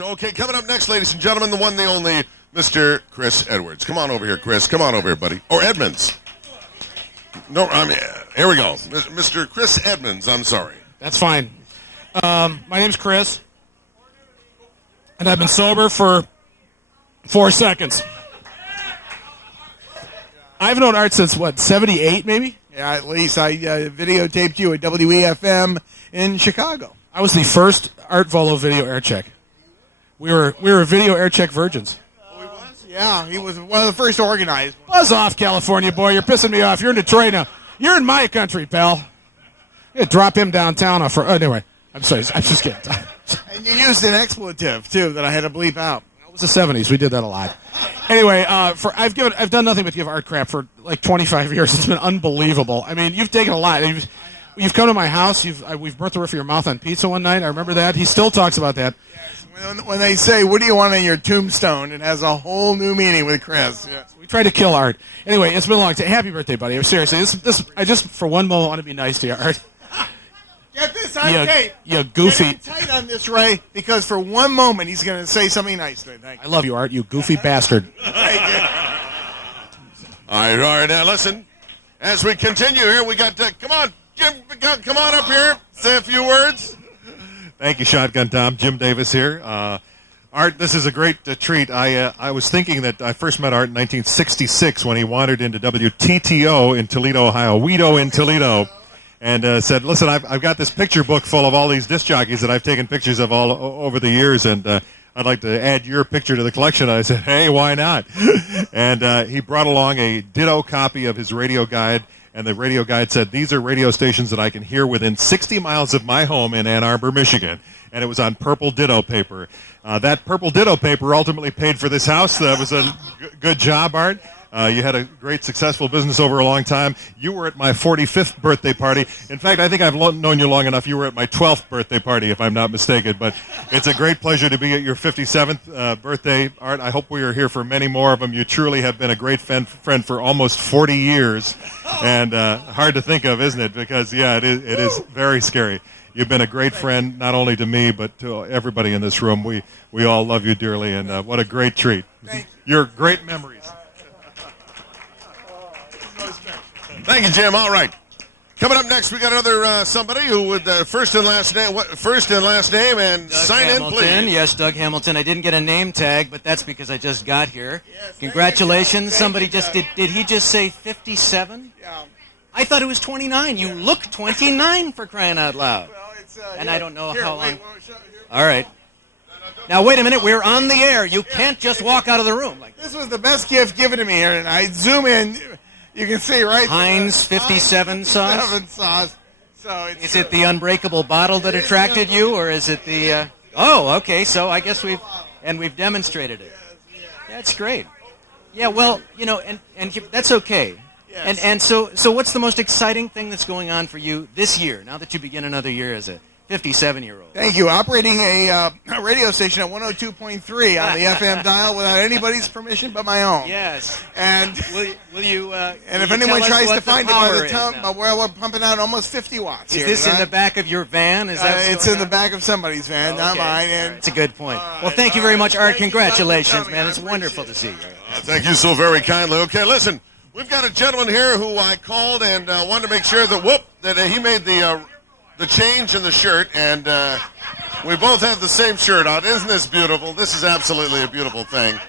Okay, coming up next, ladies and gentlemen, the one, the only, Mr. Chris Edwards. Come on over here, Chris. Come on over here, buddy. Or Edmonds. No, I mean, here we go. Mr. Chris Edmonds, I'm sorry. That's fine. My name's Chris, and I've been sober for 4 seconds. I've known Art since, 78 maybe? Yeah, at least. I videotaped you at WEFM in Chicago. I was the first Art Vuolo video air check. We were video air check virgins. Oh, he was? Yeah, he was one of the first organized. Buzz off, California boy. You're pissing me off. You're in Detroit now. You're in my country, pal. Yeah, drop him downtown. Anyway, I'm sorry. I'm just kidding. And you used an expletive, too, that I had to bleep out. It was the 70s. We did that a lot. Anyway, I've done nothing but give Art crap for like 25 years. It's been unbelievable. I mean, you've taken a lot. You've come to my house. We've burnt the roof of your mouth on pizza one night. I remember that. He still talks about that. Yes, when they say, "What do you want on your tombstone?" it has a whole new meaning with Chris. Yeah. We tried to kill Art. Anyway, it's been a long time. Happy birthday, buddy. Seriously, I just for one moment want to be nice to you, Art. Get this on tape. You goofy. Get tight on this, Ray, because for one moment he's going to say something nice to you. Thank you. I love you, Art. You goofy bastard. Thank you. All right. Now listen. As we continue here, we got come on, Jim. Come on up here. Say a few words. Thank you, Shotgun Tom. Jim Davis here. Art, this is a great treat. I was thinking that I first met Art in 1966 when he wandered into WTTO in Toledo, Ohio. Weedo in Toledo. And said, listen, I've got this picture book full of all these disc jockeys that I've taken pictures of all over the years, and I'd like to add your picture to the collection. I said, hey, why not? And he brought along a ditto copy of his radio guide, and the radio guide said, these are radio stations that I can hear within 60 miles of my home in Ann Arbor, Michigan. And it was on purple ditto paper. That purple ditto paper ultimately paid for this house. That was a good job, Art. You had a great, successful business over a long time. You were at my 45th birthday party. In fact, I think I've known you long enough. You were at my 12th birthday party, if I'm not mistaken. But it's a great pleasure to be at your 57th birthday, Art. I hope we are here for many more of them. You truly have been a great friend for almost 40 years. And hard to think of, isn't it? Because, yeah, it is very scary. You've been a great friend, not only to me, but to everybody in this room. We all love you dearly, and what a great treat. Your great memories. Thank you, Jim. All right. Coming up next, we got another somebody who would first and last name, and Doug sign Hamilton. in, please. Yes, Doug Hamilton. I didn't get a name tag, but that's because I just got here. Yes, Congratulations. Somebody Thank you, just did he just say 57? Yeah. I thought it was 29. You look 29 for crying out loud. Well, it's, And I don't know how long. Wait, All right. Now, wait a minute. We're on the air. You can't just walk out of the room. This was the best gift given to me here, and I zoom in. You can see right Heinz 57 sauce? 57 sauce. So Is it the unbreakable bottle that attracted you, or is it the... Oh, okay, so I guess we've demonstrated it. That's great. Yeah, well, and that's okay. Yes. And so what's the most exciting thing that's going on for you this year, now that you begin another year as a 57-year-old? Thank you. Operating a radio station at 102.3 on the FM dial without anybody's permission but my own. Yes. And will you? And if anyone tries to find it by the time, we're pumping out almost 50 watts. Is this in the back of your van? Is that? It's in the back of somebody's van, not mine. And it's a good point. Well, thank you very much, Art. Congratulations, man. It's wonderful to see you. Thank you so very kindly. Okay, listen, we've got a gentleman here who I called and wanted to make sure that he made the change in the shirt, and we both have the same shirt on. Isn't this beautiful? This is absolutely a beautiful thing.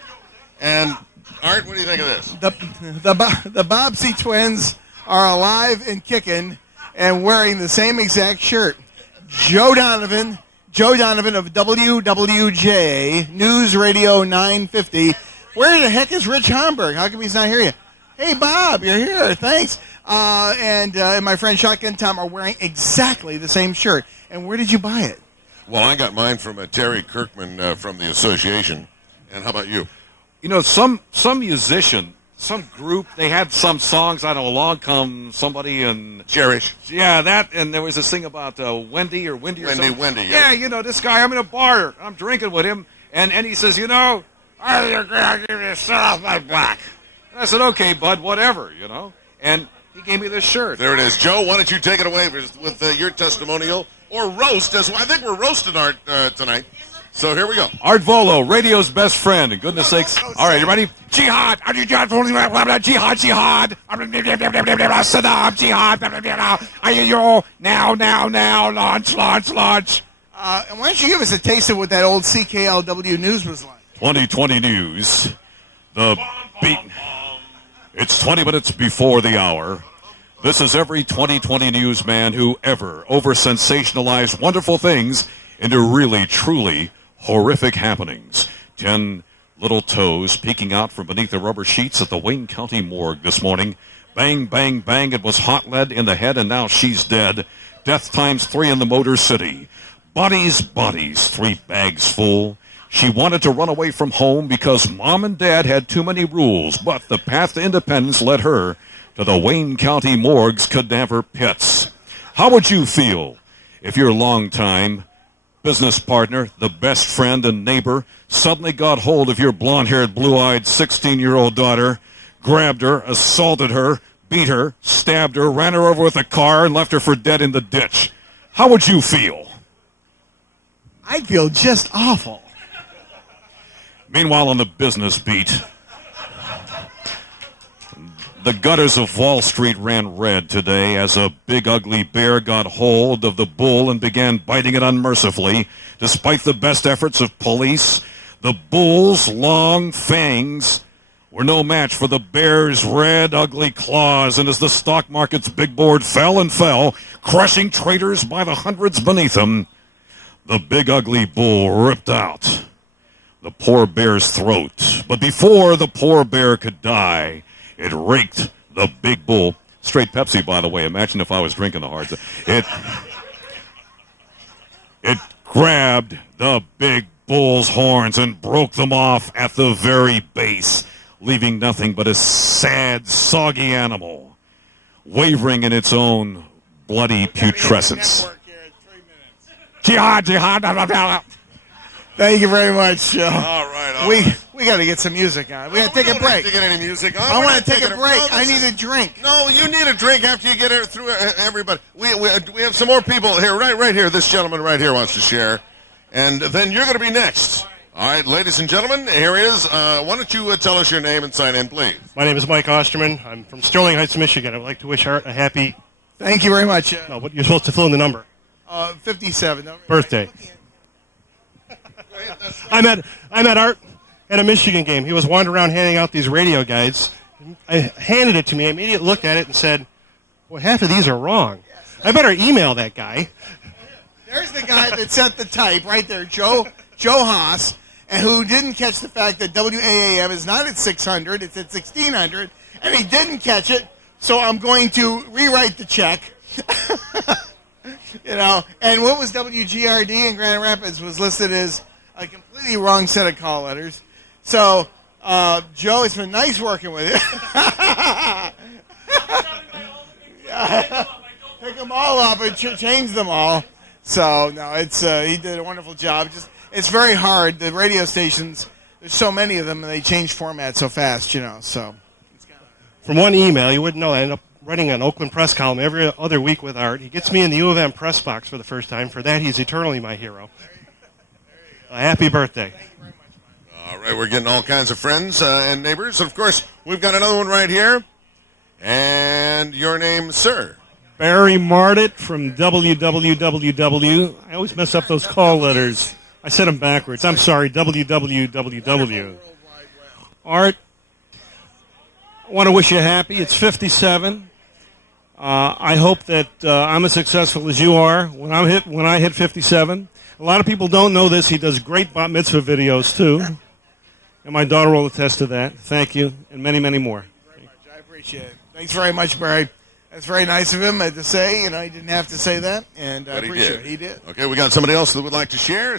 And Art, what do you think of this? The Bobbsey twins are alive and kicking and wearing the same exact shirt. Joe Donovan of WWJ News Radio 950. Where the heck is Rich Homburg? How come he's not here yet? Hey, Bob, you're here. Thanks. And my friend Shotgun Tom are wearing exactly the same shirt. And where did you buy it? Well, I got mine from Terry Kirkman from the association. And how about you? Some musician, some group, they had some songs. I don't know, Along Come Somebody and... Cherish. Yeah, that, and there was this thing about Wendy or something. Wendy, yeah. Yeah, this guy, I'm in a bar, I'm drinking with him, and he says, I'm going to give you a set off my back. And I said, okay, bud, whatever, And he gave me this shirt. There it is. Joe, why don't you take it away with your testimonial or roast? I think we're roasting Art tonight. So here we go. Art Vuolo, radio's best friend. And goodness sakes. All right, you ready? Jihad. Jihad. Jihad. Saddam. Jihad. Now. Launch. And why don't you give us a taste of what that old CKLW news was like? 2020 news. The beat. It's 20 minutes before the hour. This is every 2020 newsman who ever over-sensationalized wonderful things into really, truly horrific happenings. 10 little toes peeking out from beneath the rubber sheets at the Wayne County morgue this morning. Bang, bang, bang. It was hot lead in the head, and now she's dead. Death times 3 in the Motor City. Bodies, 3 bags full. She wanted to run away from home because Mom and Dad had too many rules, but the path to independence led her to the Wayne County morgue's cadaver pits. How would you feel if your longtime business partner, the best friend and neighbor, suddenly got hold of your blonde-haired, blue-eyed 16-year-old daughter, grabbed her, assaulted her, beat her, stabbed her, ran her over with a car, and left her for dead in the ditch? How would you feel? I'd feel just awful. Meanwhile, on the business beat, the gutters of Wall Street ran red today as a big ugly bear got hold of the bull and began biting it unmercifully. Despite the best efforts of police, the bull's long fangs were no match for the bear's red, ugly claws, and as the stock market's big board fell and fell, crushing traders by the hundreds beneath them, the big ugly bull ripped out the poor bear's throat. But before the poor bear could die, it raked the big bull. Straight Pepsi, by the way. Imagine if I was drinking the hard stuff. It grabbed the big bull's horns and broke them off at the very base, leaving nothing but a sad, soggy animal, wavering in its own bloody putrescence. Jihad. Thank you very much. All right. We got to get some music on. We got to take a break. To get any music on. I want to take a break. I need a drink. No, you need a drink after you get it through everybody. We have some more people here. Right here. This gentleman right here wants to share. And then you're going to be next. All right, ladies and gentlemen, here he is. Why don't you tell us your name and sign in, please? My name is Mike Osterman. I'm from Sterling Heights, Michigan. I would like to wish Art a happy... Thank you very much. No, what you're supposed to fill in the number. 57. Birthday. I met Art at a Michigan game. He was wandering around handing out these radio guides. I handed it to me. I immediately looked at it and said, well, half of these are wrong. I better email that guy. There's the guy that sent the type right there, Joe Haas, and who didn't catch the fact that WAAM is not at 600, it's at 1600, and he didn't catch it, so I'm going to rewrite the check. And what was WGRD in Grand Rapids was listed as a completely wrong set of call letters. So, Joe, it's been nice working with you. Pick them all up and change them all. So, no, he did a wonderful job. It's very hard. The radio stations, there's so many of them, and they change format so fast, so. From one email, you wouldn't know, I ended up writing an Oakland press column every other week with Art. He gets me in the U of M press box for the first time. For that, he's eternally my hero. Happy birthday. All right, we're getting all kinds of friends and neighbors. Of course, we've got another one right here. And your name, sir? Barry Martit from WWWW. I always mess up those call letters. I said them backwards. I'm sorry, WWWW. Art, I want to wish you happy. It's 57. I hope that I'm as successful as you are when I hit 57. A lot of people don't know this. He does great bat mitzvah videos, too. And my daughter will attest to that. Thank you, and many, many more. I appreciate it. Thanks very much, Barry. That's very nice of him to say. He didn't have to say that, and I appreciate it. He did. Okay, we got somebody else that would like to share.